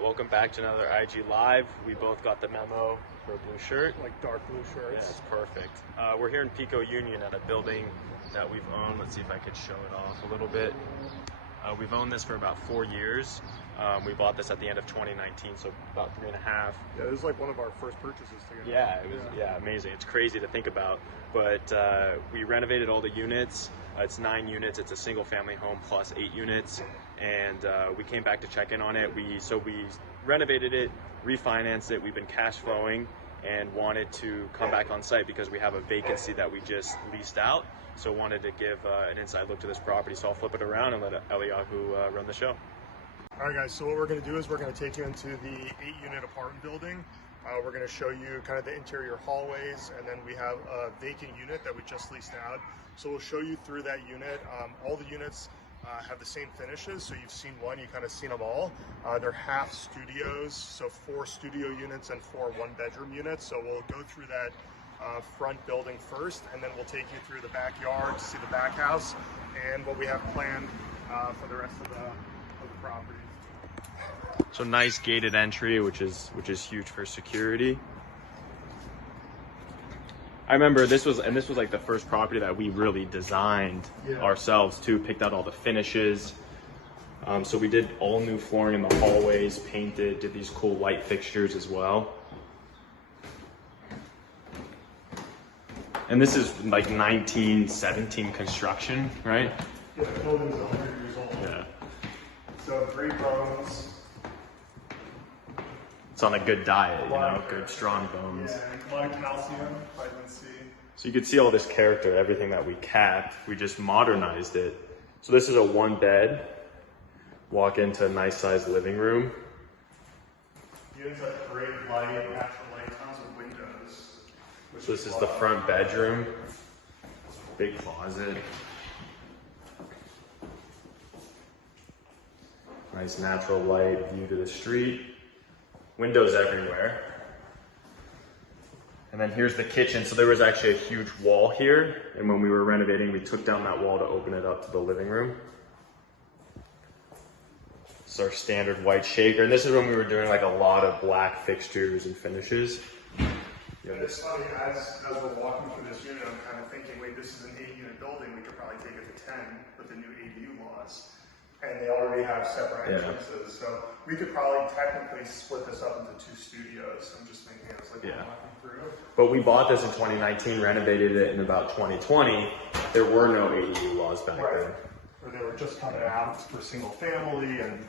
right, welcome back to another IG Live. We both got the memo for a blue shirt. Like dark blue shirts. Yeah, it's perfect. We're here in Pico Union at a building that we've owned. Let's see if I could show it off a little bit. We've owned this for about 4 years. We bought this at the end of 2019, so about 3.5. Yeah, this is like one of our first purchases together. Yeah, it was amazing. It's crazy to think about, but we renovated all the units. It's 9 units. It's a single family home plus 8 units, and we came back to check in on it. We renovated it, refinanced it. We've been cash flowing and wanted to come back on site because we have a vacancy that we just leased out. So wanted to give an inside look to this property. So I'll flip it around and let Eliyahu run the show. All right, guys, so what we're going to do is we're going to take you into the 8-unit apartment building. We're going to show you kind of the interior hallways, and then we have a vacant unit that we just leased out. So we'll show you through that unit. All the units have the same finishes, so you've seen one, you've kind of seen them all. They're half studios, so 4 studio units and 4 one-bedroom units. So we'll go through that front building first, and then we'll take you through the backyard to see the back house and what we have planned for the rest of the property. So nice gated entry, which is huge for security. I remember this was like the first property that we really designed ourselves too, picked out all the finishes. So we did all new flooring in the hallways, painted, did these cool light fixtures as well. And this is like 1917 construction, right? Yeah, the building's 100 years old. Yeah. So 3 bones. It's on a good diet, you know, good strong bones. Yeah, a lot of calcium, vitamin C. So you can see all this character, everything that we kept, we just modernized it. So this is a 1-bed, walk into a nice sized living room. Units have great light, natural light, tons of windows. So this is the front bedroom, big closet. Nice natural light, view to the street. Windows everywhere. And then here's the kitchen. So there was actually a huge wall here, and when we were renovating, we took down that wall to open it up to the living room. It's our standard white shaker, and this is when we were doing like a lot of black fixtures and finishes. It's funny, as we're walking through this unit, I'm kind of thinking, wait, this is an 8-unit building, we could probably take it to 10 with the new ADU laws. And they already have separate entrances, so we could probably technically split this up into 2 studios. I'm just thinking as like walking through. But we bought this in 2019, renovated it in about 2020. There were no ADU laws back then. Or they were just coming out for single family and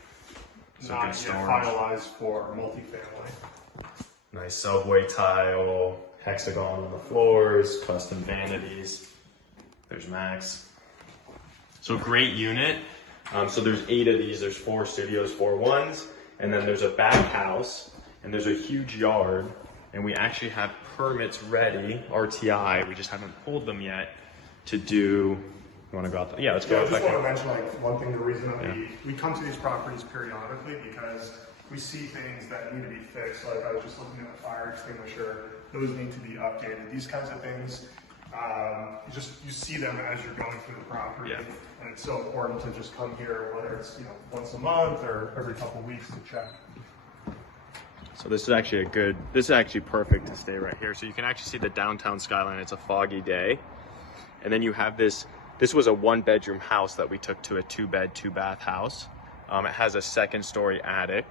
So not yet finalized for multifamily. Nice subway tile, hexagon on the floors, custom vanities. There's Max. So great unit. So there's 8 of these. There's 4 studios, 4 ones, and then there's a back house, and there's a huge yard, and we actually have permits ready, RTI. We just haven't pulled them yet to do. You want to go out there? Yeah, let's go out there. I just want to mention, like, one thing, the reason that we come to these properties periodically because we see things that need to be fixed. Like I was just looking at the fire extinguisher; those need to be updated. These kinds of things. You see them as you're going through the property, and it's so important to just come here, whether it's once a month or every couple of weeks to check. So this is actually perfect to stay right here. So you can actually see the downtown skyline. It's a foggy day, and then you have this. This was a 1-bedroom house that we took to a 2-bed, 2-bath house. It has a 2nd-story attic,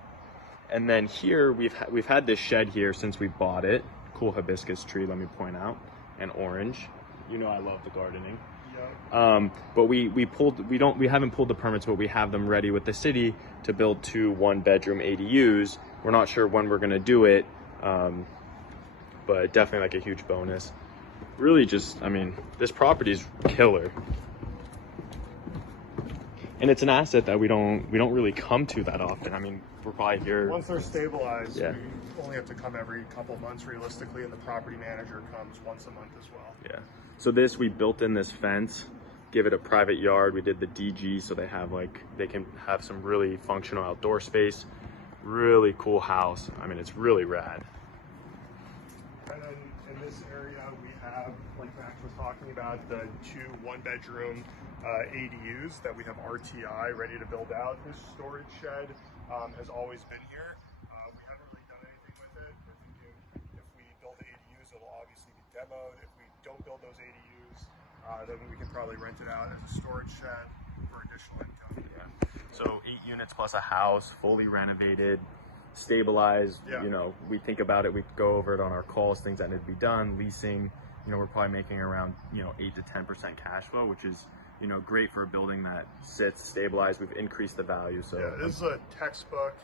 and then here we've had this shed here since we bought it. Cool hibiscus tree, let me point out. And orange. You know I love the gardening. But we haven't pulled the permits, but we have them ready with the city to build 2 1-bedroom ADUs. We're not sure when we're gonna do it, but definitely like a huge bonus. Really just, I mean, this property is killer. And it's an asset that we don't really come to that often. I mean, we're probably here. Once they're stabilized, we only have to come every couple of months realistically, and the property manager comes once a month as well. Yeah. So we built in this fence, give it a private yard. We did the DG so they can have some really functional outdoor space. Really cool house. I mean, it's really rad. And then in this area, we have, like Max was talking about, the 2 1-bedroom ADUs that we have RTI ready to build out. This storage shed has always been here. demoed. If we don't build those ADUs, then we can probably rent it out as a storage shed for additional income. Yeah. So 8 units plus a house, fully renovated, stabilized. Yeah. You know, we think about it, we go over it on our calls, things that need to be done, leasing. You know, we're probably making around 8 to 10% cash flow, which is great for a building that sits stabilized. We've increased the value. So yeah, this is a textbook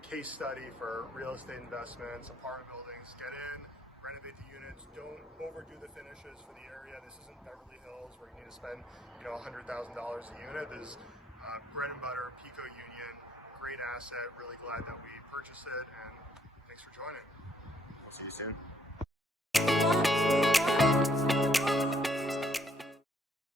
case study for real estate investments, apartment buildings. Get in, renovate the units. Don't overdo the finishes for the area. This isn't Beverly Hills where you need to spend $100,000 a unit. This is bread and butter, Pico Union, great asset. Really glad that we purchased it, and thanks for joining. I'll see you soon.